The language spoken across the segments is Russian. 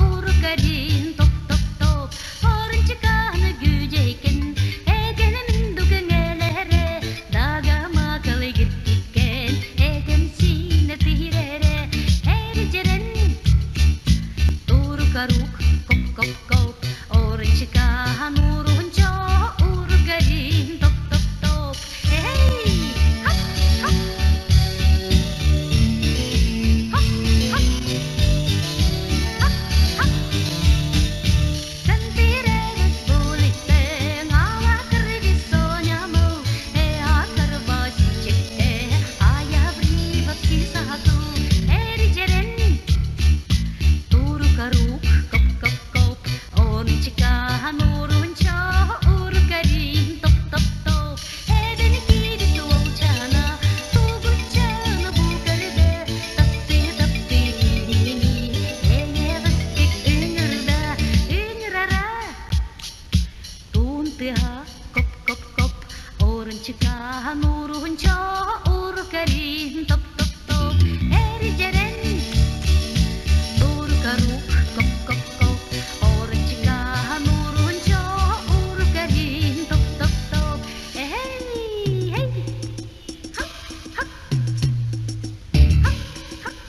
Urus garin top top top orang cekah negeri jekin Urunchika nuruncho urkarin top top top eri jaren urkaruk kop kop kop Urunchika nuruncho urkarin top top top hey hey hak hak hak hak hak hak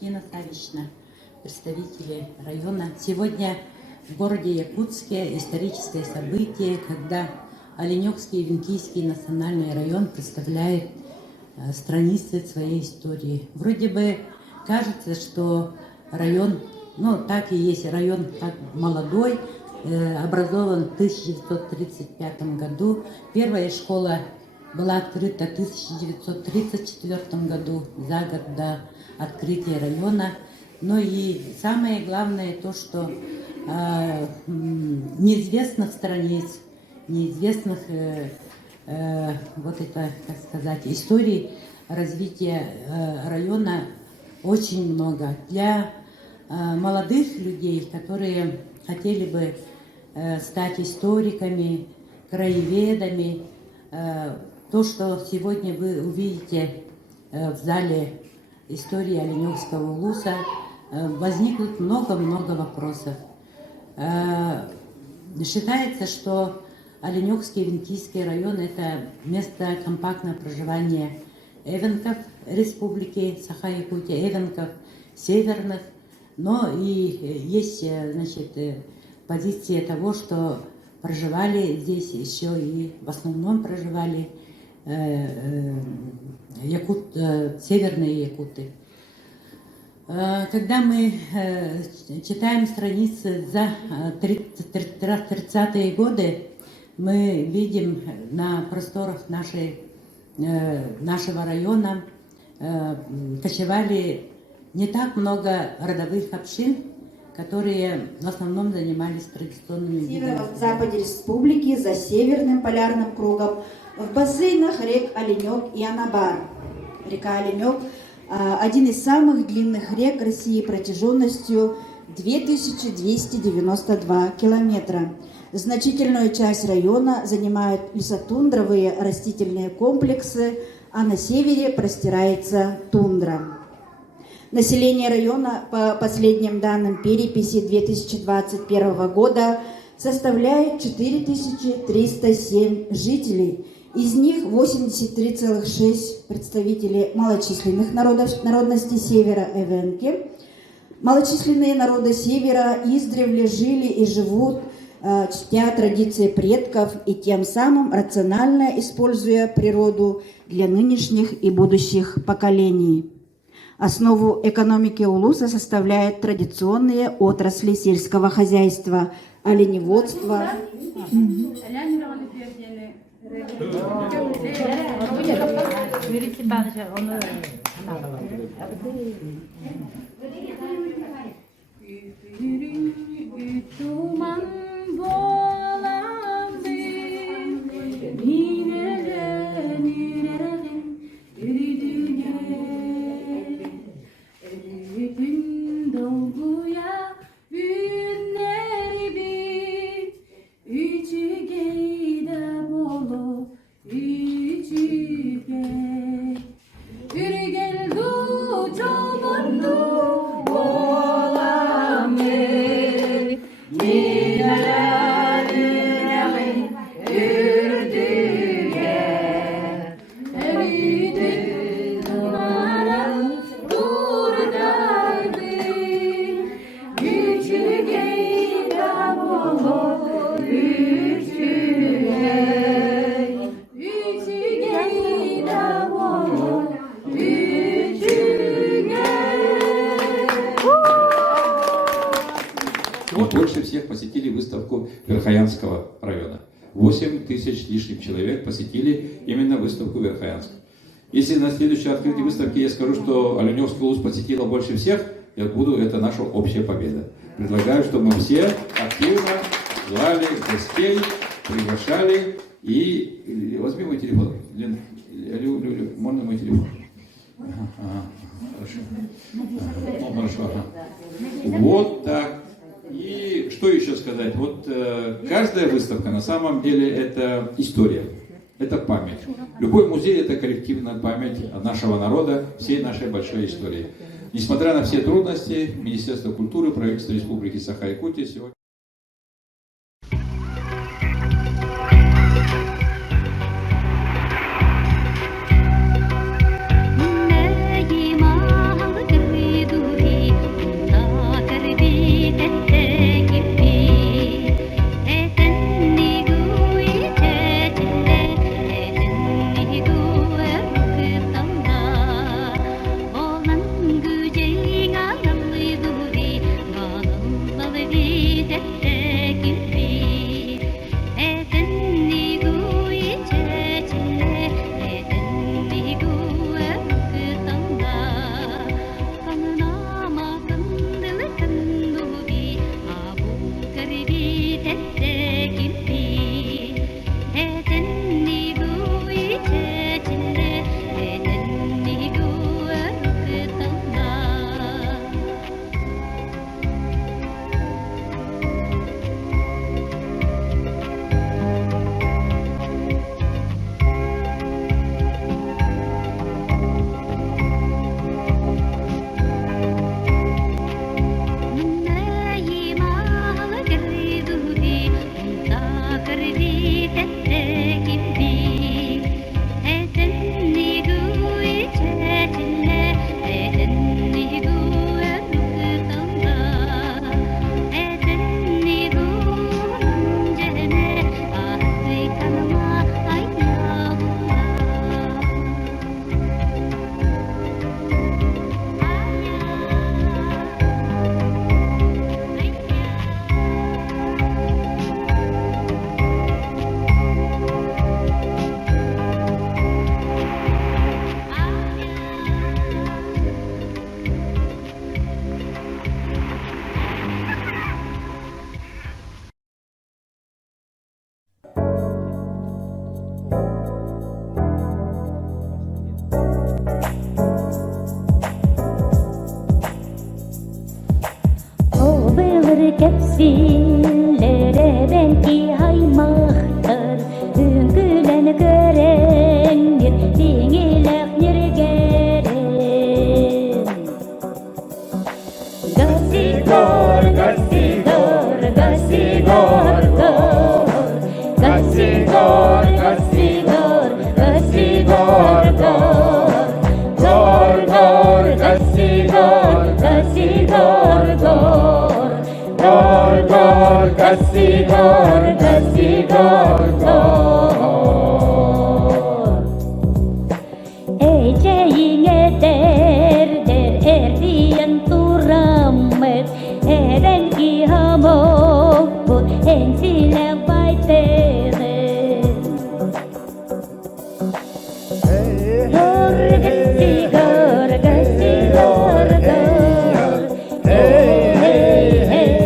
Валентина Савична, представители района. Сегодня в городе Якутске историческое событие, когда Оленёкский и Венкийский национальный район представляет страницы своей истории. Вроде бы кажется, что район, так и есть, район как молодой, образован в 1935 году. Первая школа была открыта в 1934 году, за год до открытия района. Но и самое главное то, что неизвестных страниц, неизвестных историй развития района очень много. Для молодых людей, которые хотели бы стать историками, краеведами, то, что сегодня вы увидите в зале истории Оленёкского улуса, возникнет много-много вопросов. Считается, что Оленёкский и Венкийский район – это место компактного проживания эвенков Республики Саха-Якутия, эвенков северных, но и есть, позиция того, что проживали здесь еще и в основном проживали северные якуты. Когда мы читаем страницы за 30-е годы, мы видим на просторах нашего района кочевали не так много родовых общин, которые в основном занимались традиционными видами. В северо-западе республики, за северным полярным кругом, в бассейнах рек Оленёк и Анабар. Река Оленёк – один из самых длинных рек России протяженностью 2292 километра. Значительную часть района занимают лесотундровые растительные комплексы, а на севере простирается тундра. Население района, по последним данным переписи 2021 года, составляет 4307 жителей. Из них 83,6 представителей малочисленных народностей севера эвенки. Малочисленные народы севера издревле жили и живут, чтя традиции предков и тем самым рационально используя природу для нынешних и будущих поколений. Основу экономики улуса составляют традиционные отрасли сельского хозяйства, оленеводство. Больше всех посетили выставку Верхоянского района. 8 тысяч лишним человек посетили именно выставку Верхоянск. Если на следующей открытии выставки я скажу, что Оленёкский улус посетила больше всех, это наша общая победа. Предлагаю, чтобы мы все активно звали гостей, приглашали и возьми мой телефон. Лен, можно мой телефон? Хорошо. Хорошо. Вот так. И что еще сказать? Каждая выставка на самом деле это история, это память. Любой музей это коллективная память нашего народа, всей нашей большой истории. Несмотря на все трудности, Министерство культуры, правительство Республики Саха-Якутия сегодня Negi mahal kridu Gasi gor gor Eceğin eder der erdiyen turamet Eren ki hamok bu ensile baytere Gor gasi gor gor Hey hey hey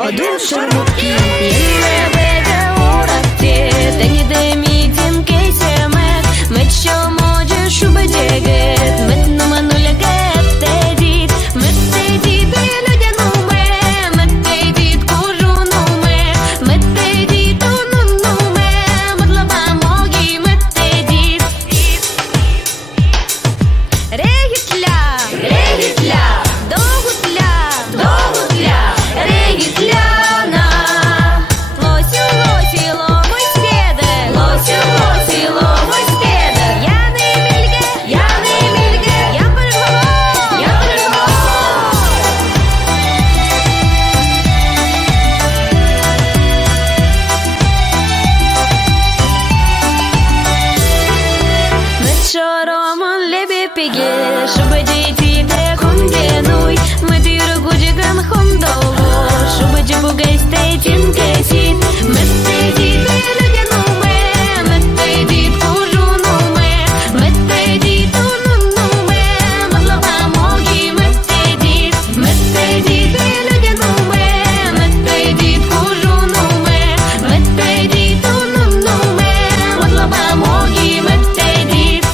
Odun şurmuki Yine vege uğrattı Deni de mitin kesemek Met şo moje şube ceget Met numan uleget dedit Met dedit люди nume Met dedit kuju nume Met dedit unun nume Met laba mogi met dedit Регітля, регітля Догутля, догутля Регітляна Лосю, лосі, ловить спєдер Лосю, лосі, ловить спєдер Я не мільге, я переживу, я переживу Met şoромон лебе пеге Шубы дети те хунденуй Met юру гуджиган хундоло Шубы джибу гайсте тинке сит Met dedit люди нуме Met dedit кужу нуме Met dedit унун нуме Матлава моги met dedit Met dedit люди нуме Met dedit кужу нуме Met dedit унун нуме Матлава моги met dedit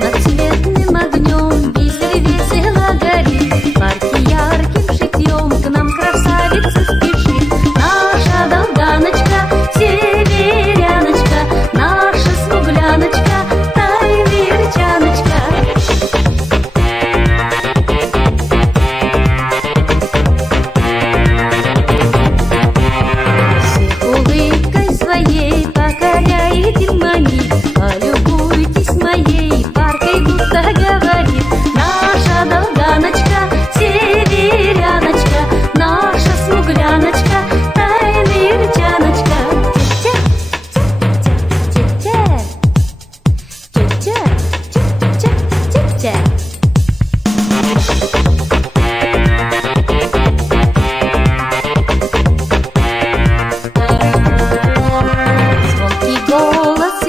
Разноцветным огнем весело горит, парки ярким шитьем к нам красавица спешит. Наша долганочка, северяночка, наша смугляночка, тайвирчаночка. Всех улыбкой своей покоряет и манит, полюбуйтесь моей паркой, будто говорит. Наша долганочка, северяночка, наша смугляночка, тайвирчаночка. Тя-тя-тя-тя-тя-тя-тя-тя-тя. Звонкий голос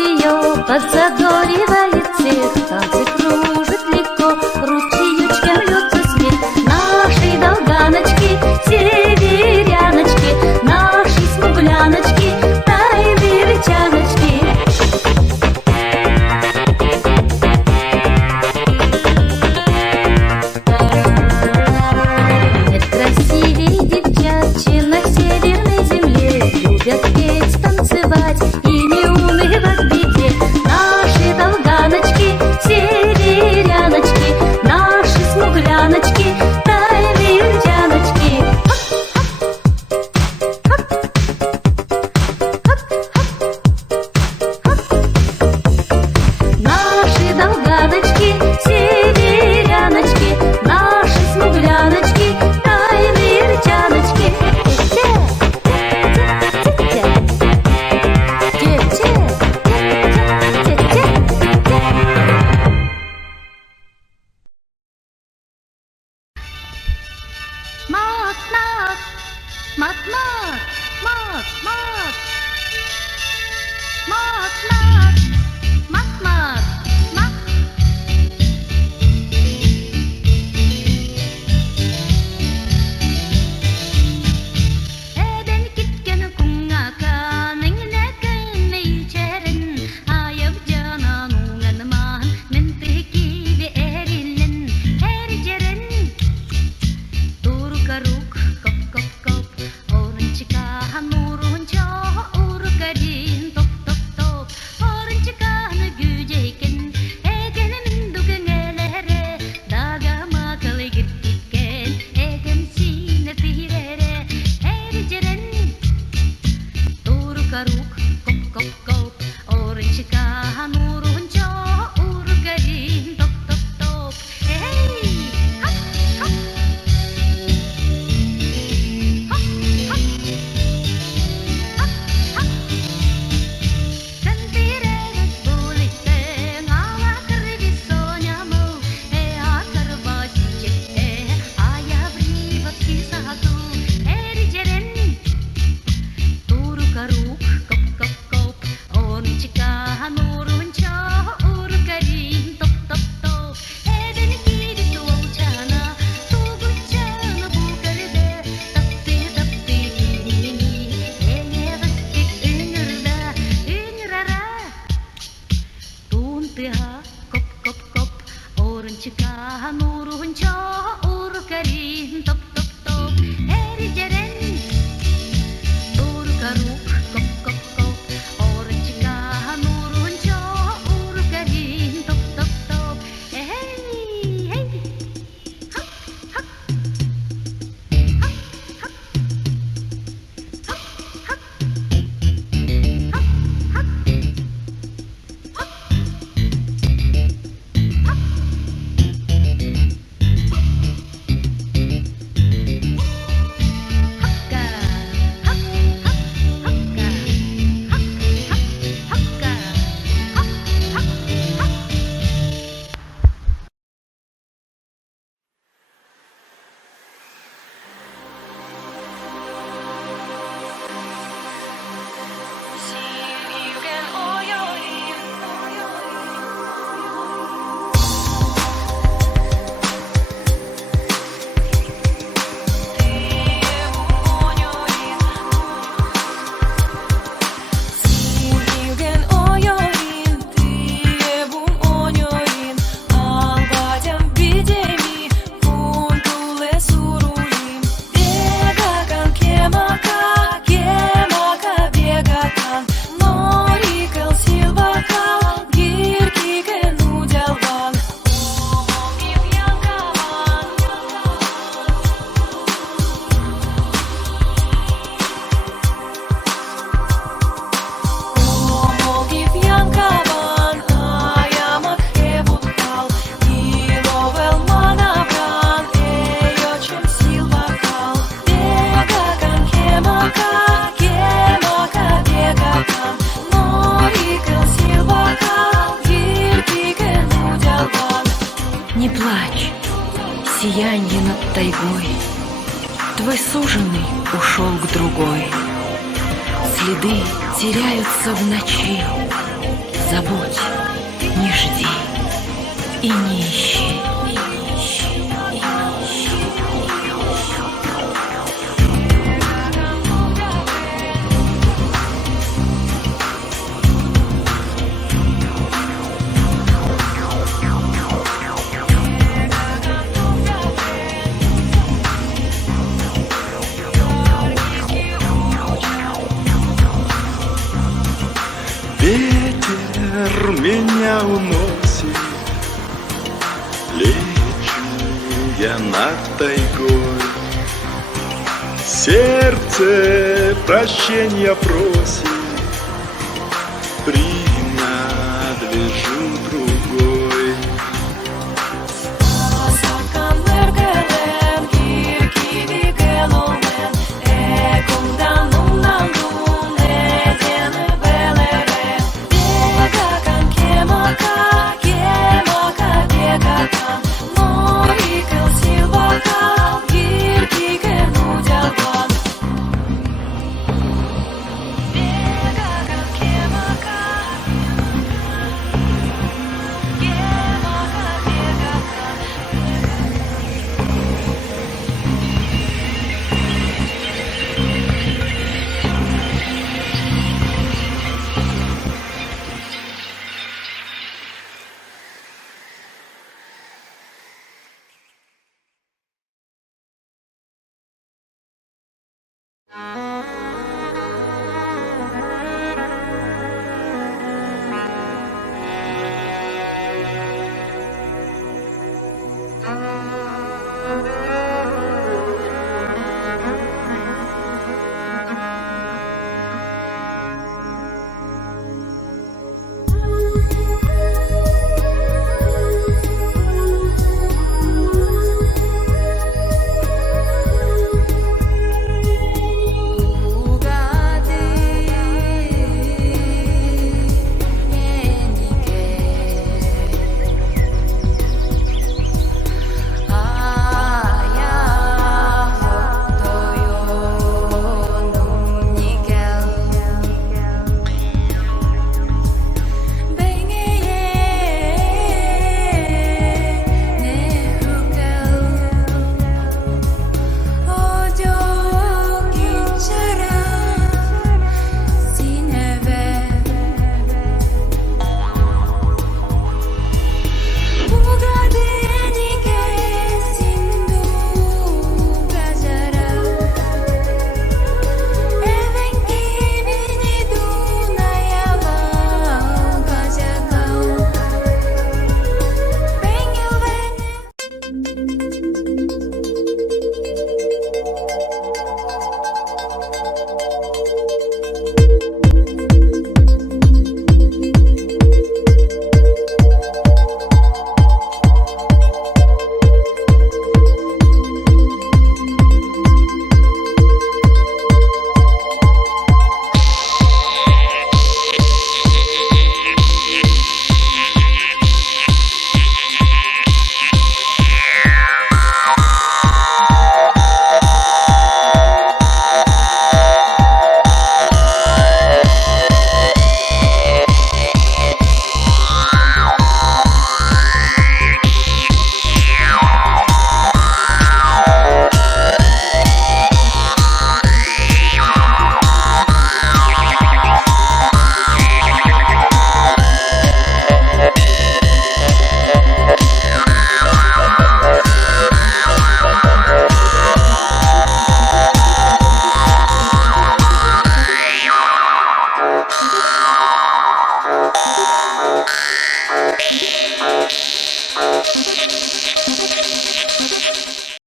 коп-коп-коп, оранчика, нурунчо, ургарин, топ-топ-топ. Эй, хоп-хоп. Хоп-хоп. Хоп-хоп. Сантирегас булите, ала кърви сонямо, акърбатиче, ая вриватки саду, ериджерен. Туруkaruк, коп-коп-коп, оранчика, нурунчо, ургарин, топ-топ-топ. Еден кири туолчана, тугучана букалде, тапти-тапти кини, елевастик üngürda, üngürara. Тунтыга, коп-коп-коп, оранчика, нурунчо, ургарин, топ-топ-топ. Эриджерен. Туруkaruк, коп-коп-коп, оранчика, нурунчо, ургарин, топ-топ-топ. Эй, эй, хоп-хоп. Хоп-хоп. Хоп-хоп. Не плачь, сиянье над тайгой, твой суженый ушел к другой. Следы теряются в ночи, забудь, не жди и не ищи. Ветер меня уносит, лечу я над тайгой. Сердце прощения просит,